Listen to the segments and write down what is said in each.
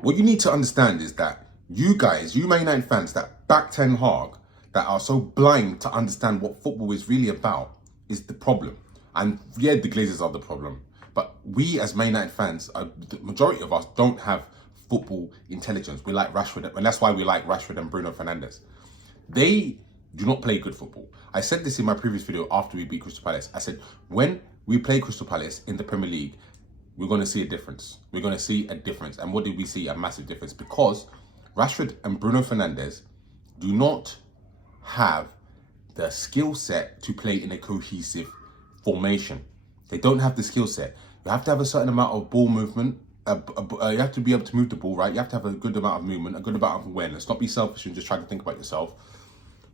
What you need to understand is that you guys, you Man United fans that back Ten Hag, that are so blind to understand what football is really about, is the problem. And yeah, the Glazers are the problem. But we as Man United fans, the majority of us don't have football intelligence. We like Rashford, and that's why we like Rashford and Bruno Fernandes. They do not play good football. I said this in my previous video after we beat Crystal Palace. I said, when we play Crystal Palace in the Premier League, we're going to see a difference. We're going to see a difference. And what did we see? A massive difference. Because Rashford and Bruno Fernandes do not have the skill set to play in a cohesive formation. They don't have the skill set. You have to have a certain amount of ball movement. You have to be able to move the ball, right? You have to have a good amount of movement, a good amount of awareness. Not be selfish and just try to think about yourself.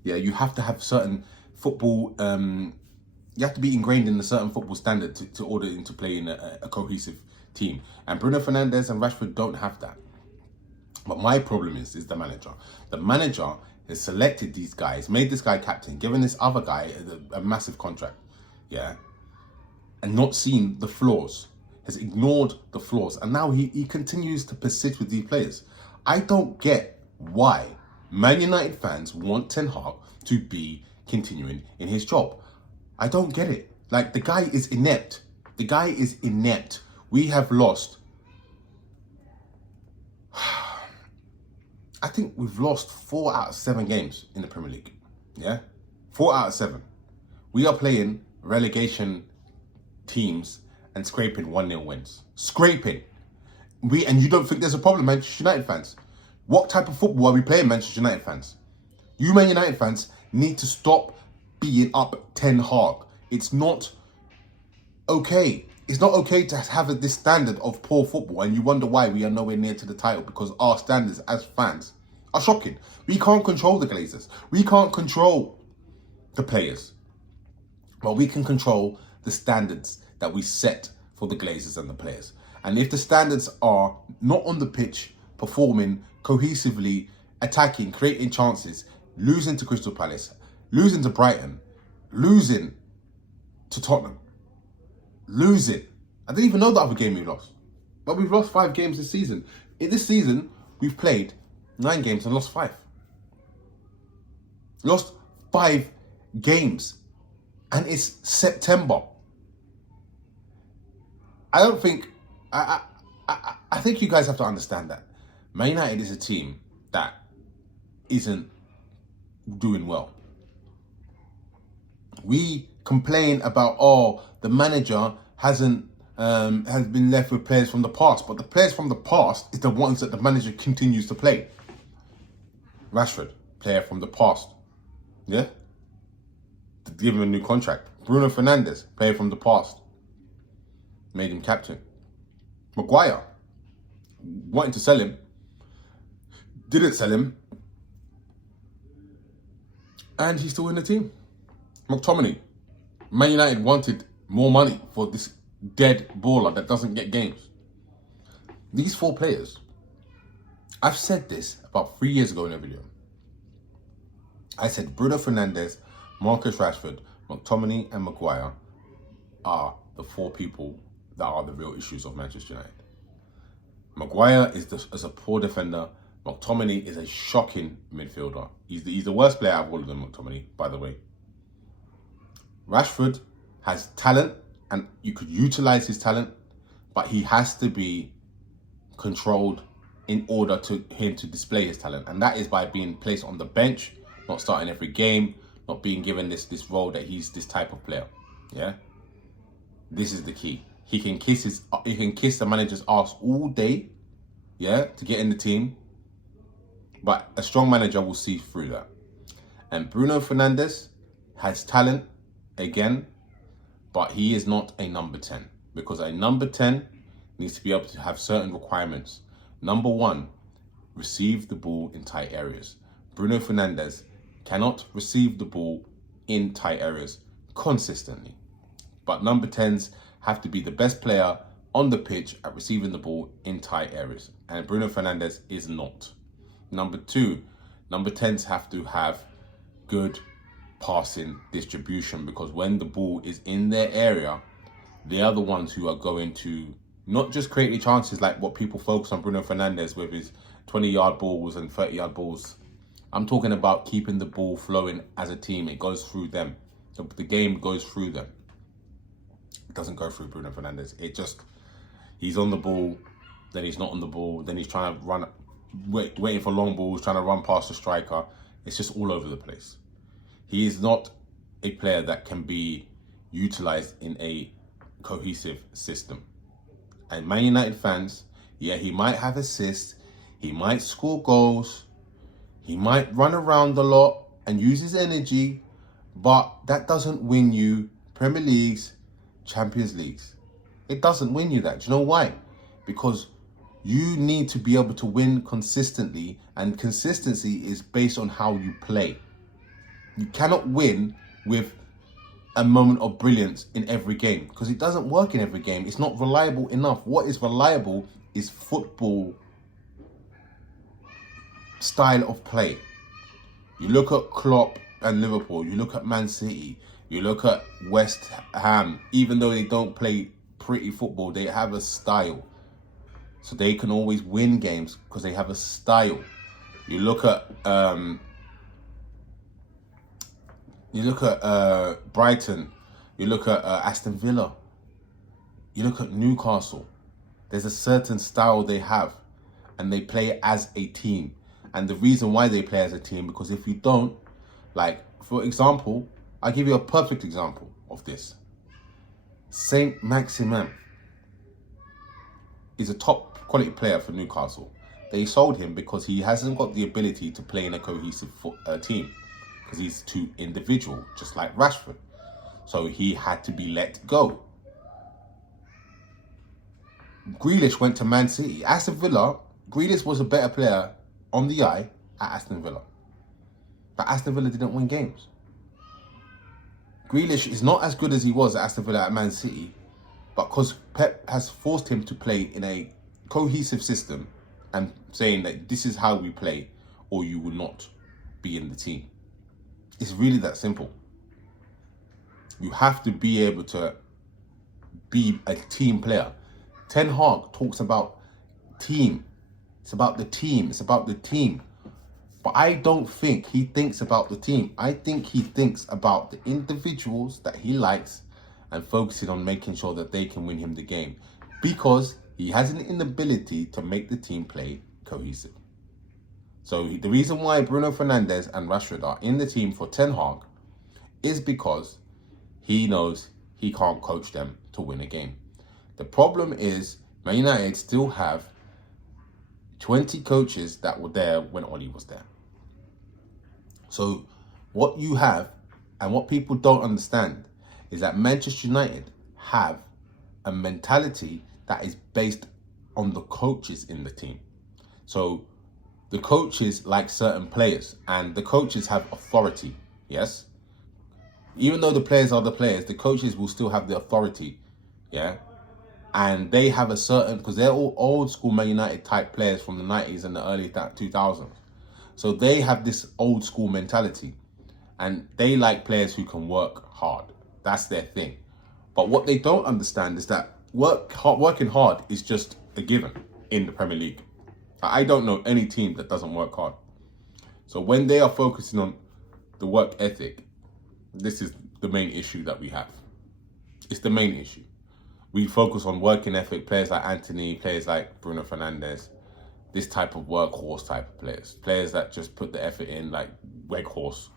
Yeah, you have to have certain football, you have to be ingrained in a certain football standard to order into play in a cohesive team. And Bruno Fernandes and Rashford don't have that. But my problem is the manager. The manager has selected these guys, made this guy captain, given this other guy a massive contract, yeah, and not seen the flaws, has ignored the flaws, and now he continues to persist with these players. I don't get why Man United fans want Ten Hag to be continuing in his job. I don't get it. Like, the guy is inept. The guy is inept. We have lost. I think we've lost 4 out of 7 games in the Premier League. Yeah? 4 out of 7. We are playing relegation teams and scraping 1-0 wins. Scraping. And you don't think there's a problem, Manchester United fans? What type of football are we playing, Manchester United fans? You Man United fans need to stop being up Ten Hag. It's not okay. It's not okay to have this standard of poor football, and you wonder why we are nowhere near to the title, because our standards as fans are shocking. We can't control the Glazers. We can't control the players. But we can control the standards that we set for the Glazers and the players. And if the standards are not on the pitch, performing cohesively, attacking, creating chances, losing to Crystal Palace, losing to Brighton, losing to Tottenham, losing. I didn't even know the other game we lost. But we've lost 5 games this season. In this season, we've played 9 games and lost 5. Lost 5 games. And it's September. I think you guys have to understand that Man United is a team that isn't doing well. We complain about, the manager has been left with players from the past, but the players from the past is the ones that the manager continues to play. Rashford, player from the past, yeah, to give him a new contract. Bruno Fernandes, player from the past, made him captain. Maguire, wanting to sell him, didn't sell him, and he's still in the team. McTominay, Man United wanted more money for this dead baller that doesn't get games. These 4 players, I've said this about 3 years ago in a video. I said Bruno Fernandes, Marcus Rashford, McTominay and Maguire are the 4 people that are the real issues of Manchester United. Maguire is a poor defender. McTominay is a shocking midfielder. He's the worst player out of all of them, McTominay, by the way. Rashford has talent, and you could utilize his talent, but he has to be controlled in order to him to display his talent. And that is by being placed on the bench, not starting every game, not being given this role that he's this type of player. Yeah? This is the key. He can kiss the manager's ass all day, yeah, to get in the team. But a strong manager will see through that. And Bruno Fernandes has talent, again, but he is not a number 10. Because a number 10 needs to be able to have certain requirements. Number 1, receive the ball in tight areas. Bruno Fernandes cannot receive the ball in tight areas consistently. But number 10s have to be the best player on the pitch at receiving the ball in tight areas. And Bruno Fernandes is not. Number 2, number 10s have to have good passing distribution, because when the ball is in their area, they are the ones who are going to Not just creating chances like what people focus on Bruno Fernandes with his 20-yard balls and 30-yard balls. I'm talking about keeping the ball flowing as a team. It goes through them. The game goes through them. It doesn't go through Bruno Fernandes. He's on the ball, then he's not on the ball, then he's trying to run, waiting for long balls, trying to run past the striker. It's just all over the place. He is not a player that can be utilised in a cohesive system. And Man United fans, yeah, he might have assists, he might score goals, he might run around a lot and use his energy, but that doesn't win you Premier Leagues, Champions Leagues. It doesn't win you that. Do you know why? Because you need to be able to win consistently, and consistency is based on how you play. You cannot win with a moment of brilliance in every game, because it doesn't work in every game. It's not reliable enough. What is reliable is football style of play. You look at Klopp and Liverpool, you look at Man City, you look at West Ham. Even though they don't play pretty football, they have a style. So they can always win games because they have a style. You look at Brighton, you look at Aston Villa, you look at Newcastle. There's a certain style they have, and they play as a team. And the reason why they play as a team, because if you don't, like, for example, I'll give you a perfect example of this. Saint Maximin is a top quality player for Newcastle. They sold him because he hasn't got the ability to play in a cohesive team, because he's too individual, just like Rashford. So he had to be let go. Grealish went to Man City. Aston Villa, Grealish was a better player on the eye at Aston Villa. But Aston Villa didn't win games. Grealish is not as good as he was at Aston Villa at Man City, but because Pep has forced him to play in a cohesive system and saying that this is how we play or you will not be in the team. It's really that simple. You have to be able to be a team player. Ten Hag talks about team. It's about the team. It's about the team. But I don't think he thinks about the team. I think he thinks about the individuals that he likes and focusing on making sure that they can win him the game, because he has an inability to make the team play cohesive. So the reason why Bruno Fernandes and Rashford are in the team for Ten Hag is because he knows he can't coach them to win a game. The problem is Man United still have 20 coaches that were there when Oli was there. So what you have, and what people don't understand, is that Manchester United have a mentality that is based on the coaches in the team. So the coaches like certain players, and the coaches have authority, yes? Even though the players are the players, the coaches will still have the authority, yeah? And they have a certain, because they're all old school Man United type players from the 90s and the early 2000s. So they have this old school mentality, and they like players who can work hard. That's their thing. But what they don't understand is that working hard is just a given in the Premier League. I don't know any team that doesn't work hard. So when they are focusing on the work ethic, this is the main issue that we have. It's the main issue. We focus on working ethic, players like Anthony, players like Bruno Fernandes, this type of workhorse type of players. Players that just put the effort in, like Weghorst.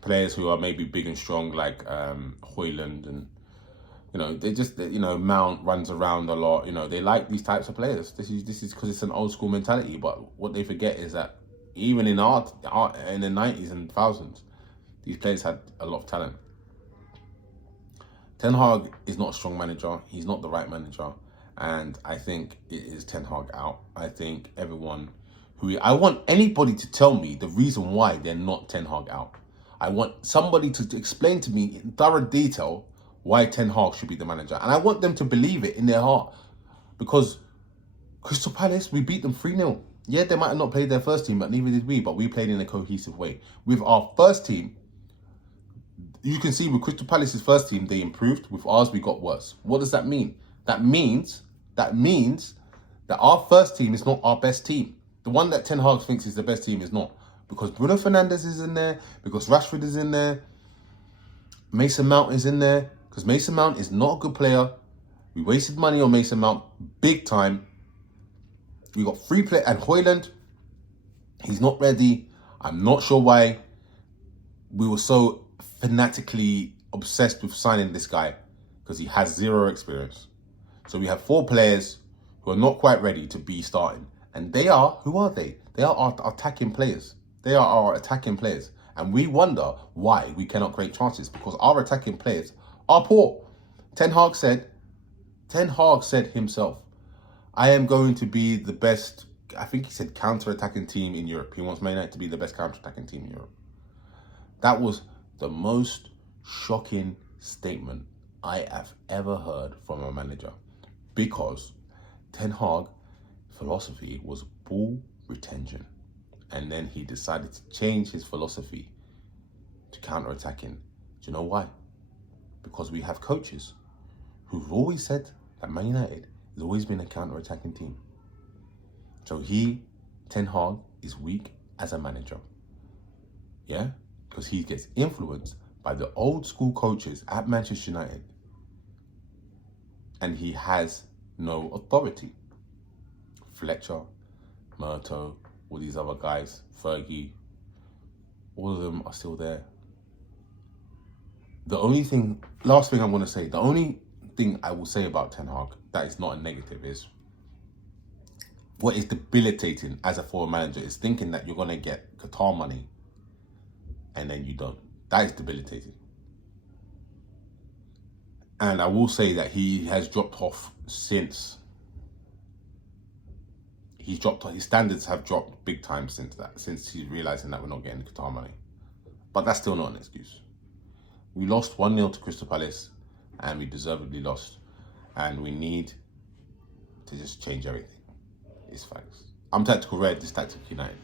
Players who are maybe big and strong, like Højlund, and they just, Mount runs around a lot. They like these types of players. This is because it's an old school mentality. But what they forget is that even in art in the 90s and thousands, these players had a lot of talent. Ten Hag is not a strong manager. He's not the right manager. And I think it is Ten Hag out. I think I want anybody to tell me the reason why they're not Ten Hag out. I want somebody to explain to me in thorough detail why Ten Hag should be the manager. And I want them to believe it in their heart. Because Crystal Palace, we beat them 3-0. Yeah, they might have not played their first team, but neither did we. But we played in a cohesive way. With our first team, you can see with Crystal Palace's first team, they improved. With ours, we got worse. What does that mean? That means that our first team is not our best team. The one that Ten Hag thinks is the best team is not. Because Bruno Fernandes is in there, because Rashford is in there, Mason Mount is in there, because Mason Mount is not a good player. We wasted money on Mason Mount big time. We got free play, and Højlund, he's not ready. I'm not sure why we were so fanatically obsessed with signing this guy, because he has zero experience. So we have 4 players who are not quite ready to be starting. And they are, who are they? They are our attacking players. They are our attacking players. And we wonder why we cannot create chances, because our attacking players are poor. Ten Hag said himself, I am going to be the best, I think he said, counter-attacking team in Europe. He wants Man United to be the best counter-attacking team in Europe. That was the most shocking statement I have ever heard from a manager, because Ten Hag philosophy was ball retention, and then he decided to change his philosophy to counter-attacking. Do you know why? Because we have coaches who've always said that Man United has always been a counter-attacking team. So Ten Hag, is weak as a manager. Yeah? Because he gets influenced by the old school coaches at Manchester United. And he has no authority. Fletcher, Murto, all these other guys, Fergie, all of them are still there. The only thing, last thing I'm going to say, the only thing I will say about Ten Hag that is not a negative is, what is debilitating as a former manager is thinking that you're going to get Qatar money and then you don't. That is debilitating. And I will say that he has dropped off since. His standards have dropped big time since he's realizing that we're not getting the Qatar money. But that's still not an excuse. We lost 1-0 to Crystal Palace, and we deservedly lost. And we need to just change everything. It's facts. I'm Tactical Red, this Tactical United.